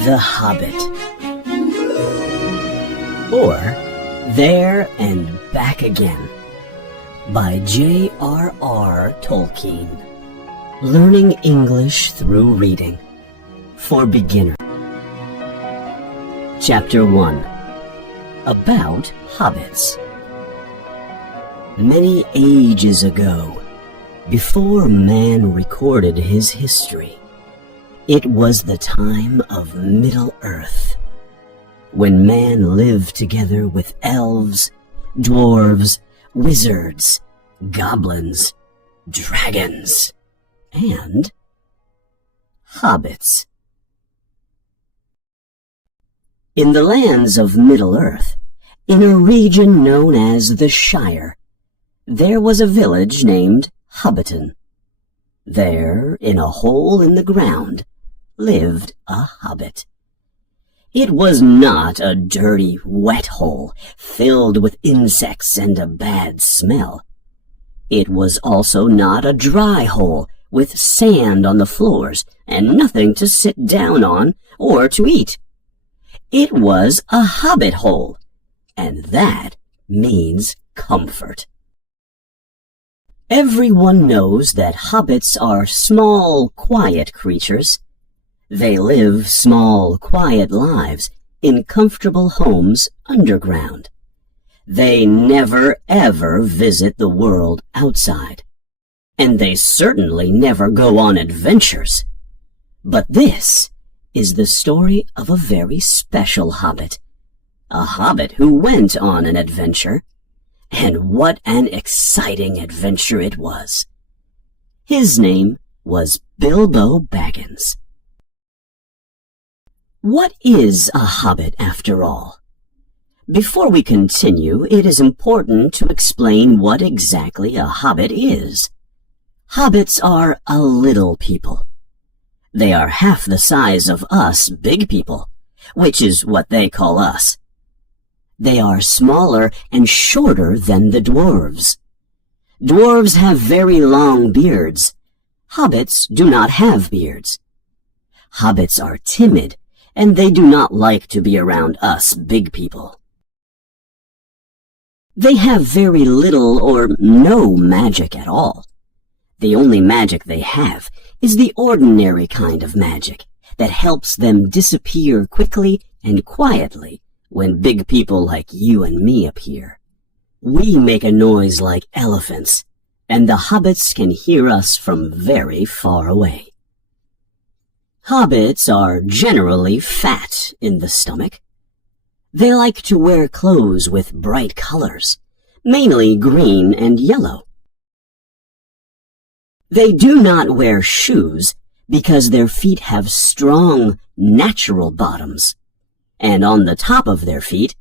The Hobbit, or There and Back Again, by J.R.R. Tolkien. Learning English through reading, for beginner. Chapter 1. About Hobbits. Many ages ago, before man recorded his history, it was the time of Middle-earth, when man lived together with elves, dwarves, wizards, goblins, dragons, and hobbits. In the lands of Middle-earth, in a region known as the Shire, there was a village named Hobbiton. There, in a hole in the ground, lived a hobbit. It was not a dirty, wet hole filled with insects and a bad smell. It was also not a dry hole with sand on the floors and nothing to sit down on or to eat. It was a hobbit hole, and that means comfort. Everyone knows that hobbits are small, quiet creatures. They live small, quiet lives in comfortable homes underground. They never, ever visit the world outside. And they certainly never go on adventures. But this is the story of a very special hobbit. A hobbit who went on an adventure. And what an exciting adventure it was. His name was Bilbo Baggins. What is a hobbit, after all? Before we continue, it is important to explain what exactly a hobbit is. Hobbits are a little people. They are half the size of us big people, which is what they call us. They are smaller and shorter than the dwarves. Dwarves have very long beards. Hobbits do not have beards. Hobbits are timid, and they do not like to be around us big people. They have very little or no magic at all. The only magic they have is the ordinary kind of magic that helps them disappear quickly and quietly when big people like you and me appear. We make a noise like elephants, and the hobbits can hear us from very far away. Hobbits are generally fat in the stomach. They like to wear clothes with bright colors, mainly green and yellow. They do not wear shoes because their feet have strong, natural bottoms. And on the top of their feet,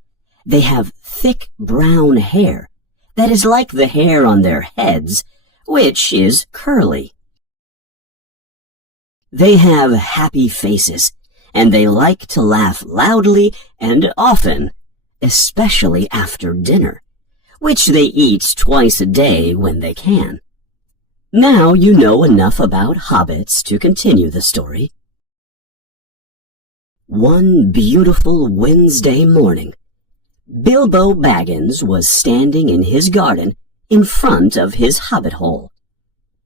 they have thick brown hair that is like the hair on their heads, which is curly. They have happy faces, and they like to laugh loudly and often, especially after dinner, which they eat twice a day when they can. Now you know enough about hobbits to continue the story. One beautiful Wednesday morning, Bilbo Baggins was standing in his garden in front of his hobbit hole.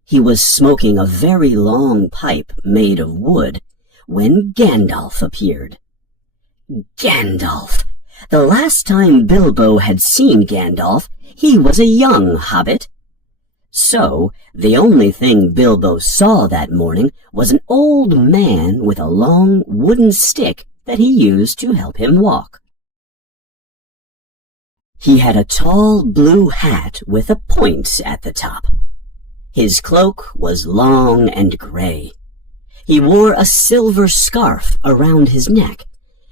He was smoking a very long pipe made of wood when Gandalf appeared. Gandalf! The last time Bilbo had seen Gandalf, he was a young hobbit. So, the only thing Bilbo saw that morning was an old man with a long wooden stick that he used to help him walk. He had a tall blue hat with a point at the top. His cloak was long and gray. He wore a silver scarf around his neck,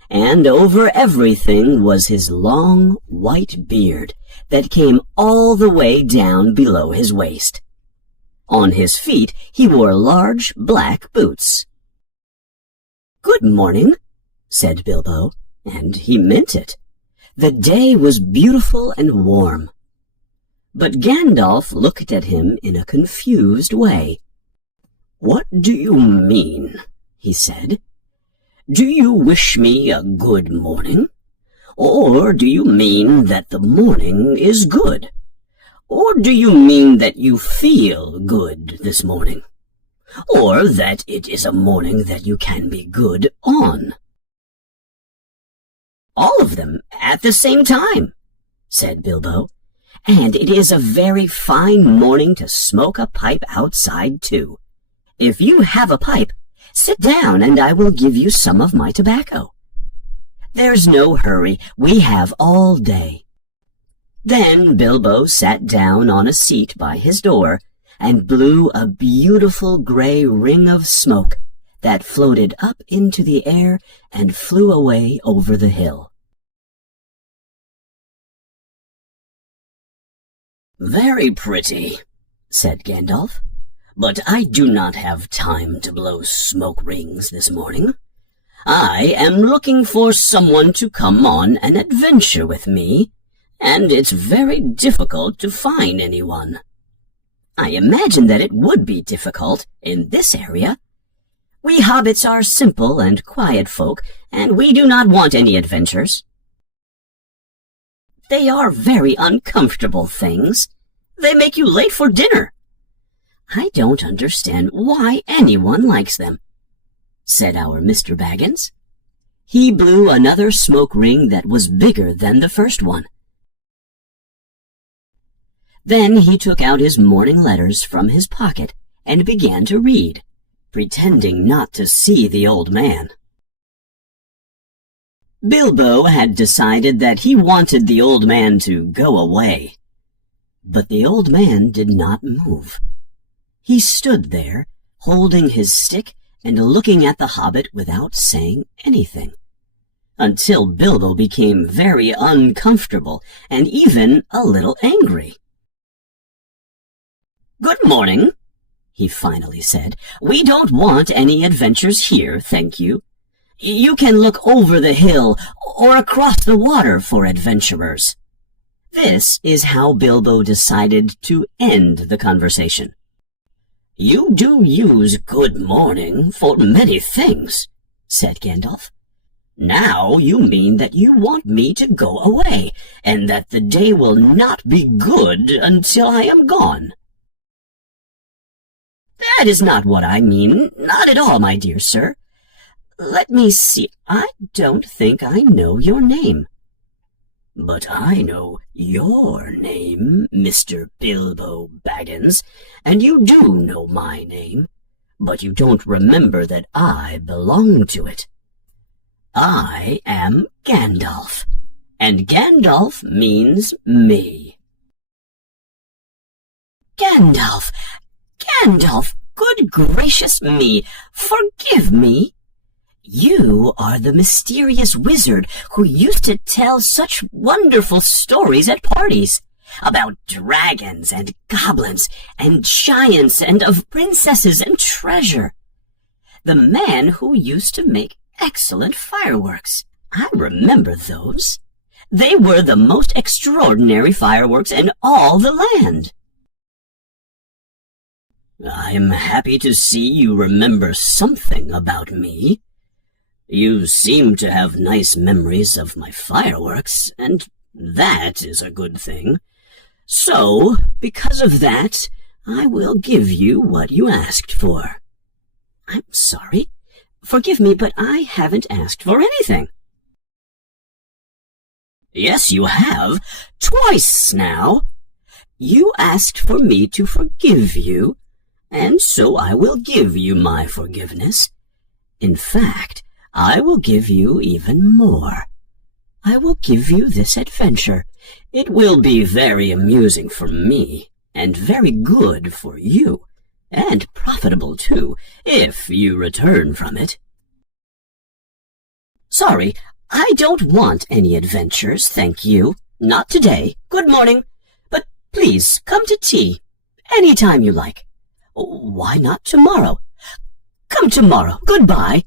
and over everything was his long white beard that came all the way down below his waist. On his feet he wore large black boots. "Good morning," said Bilbo, and he meant it. The day was beautiful and warm. But Gandalf looked at him in a confused way. "What do you mean?" he said. Do you wish me a good morning? Or do you mean that the morning is good? Or do you mean that you feel good this morning? Or that it is a morning that you can be good on?" "All of them at the same time," said Bilbo, "and it is a very fine morning to smoke a pipe outside, too. If you have a pipe, sit down and I will give you some of my tobacco. There's no hurry, we have all day." Then Bilbo sat down on a seat by his door and blew a beautiful gray ring of smoke that floated up into the air and flew away over the hill. "Very pretty," said Gandalf, "but I do not have time to blow smoke rings this morning. I am looking for someone to come on an adventure with me, and it's very difficult to find anyone." "I imagine that it would be difficult in this area. We hobbits are simple and quiet folk, and we do not want any adventures." "They are very uncomfortable things. They make you late for dinner." "I don't understand why anyone likes them," said our Mr. Baggins. He blew another smoke ring that was bigger than the first one. Then he took out his morning letters from his pocket and began to read, pretending not to see the old man. Bilbo had decided that he wanted the old man to go away. But the old man did not move. He stood there, holding his stick and looking at the hobbit without saying anything, until Bilbo became very uncomfortable and even a little angry. "Good morning," he finally said. "We don't want any adventures here, thank you. You can look over the hill or across the water for adventurers." This is how Bilbo decided to end the conversation. "You do use good morning for many things," said Gandalf. "Now you mean that you want me to go away, and that the day will not be good until I am gone." "That is not what I mean, not at all, my dear sir. Let me see, I don't think I know your name." "But I know your name, Mr. Bilbo Baggins, and you do know my name, but you don't remember that I belong to it. I am Gandalf, and Gandalf means me." "Gandalf! Gandalf! Good gracious me! Forgive me! You are the mysterious wizard who used to tell such wonderful stories at parties, about dragons and goblins and giants and of princesses and treasure. The man who used to make excellent fireworks. I remember those. They were the most extraordinary fireworks in all the land." "I'm happy to see you remember something about me. You seem to have nice memories of my fireworks, and that is a good thing. So, because of that, I will give you what you asked for." "I'm sorry. Forgive me, but I haven't asked for anything." "Yes, you have. Twice now. You asked for me to forgive you, and so I will give you my forgiveness. In fact, I will give you even more. I will give you this adventure. It will be very amusing for me, and very good for you, and profitable too, if you return from it." "Sorry, I don't want any adventures, thank you. Not today. Good morning. But please come to tea, any time you like. Why not tomorrow? Come tomorrow. Goodbye."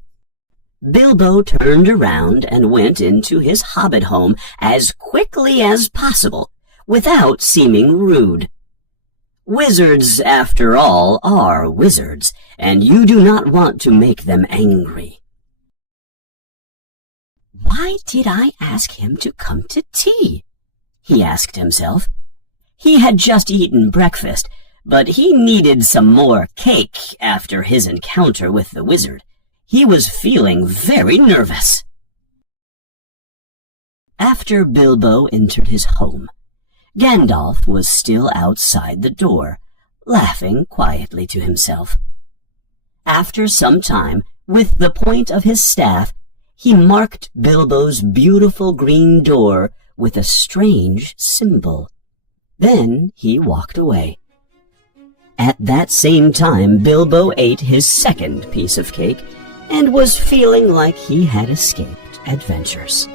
Bilbo turned around and went into his hobbit home as quickly as possible, without seeming rude. Wizards, after all, are wizards, and you do not want to make them angry. "Why did I ask him to come to tea?" he asked himself. He had just eaten breakfast, but he needed some more cake after his encounter with the wizard. He was feeling very nervous. After Bilbo entered his home, Gandalf was still outside the door, laughing quietly to himself. After some time, with the point of his staff, he marked Bilbo's beautiful green door with a strange symbol. Then he walked away. At that same time, Bilbo ate his second piece of cake and was feeling like he had escaped adventures.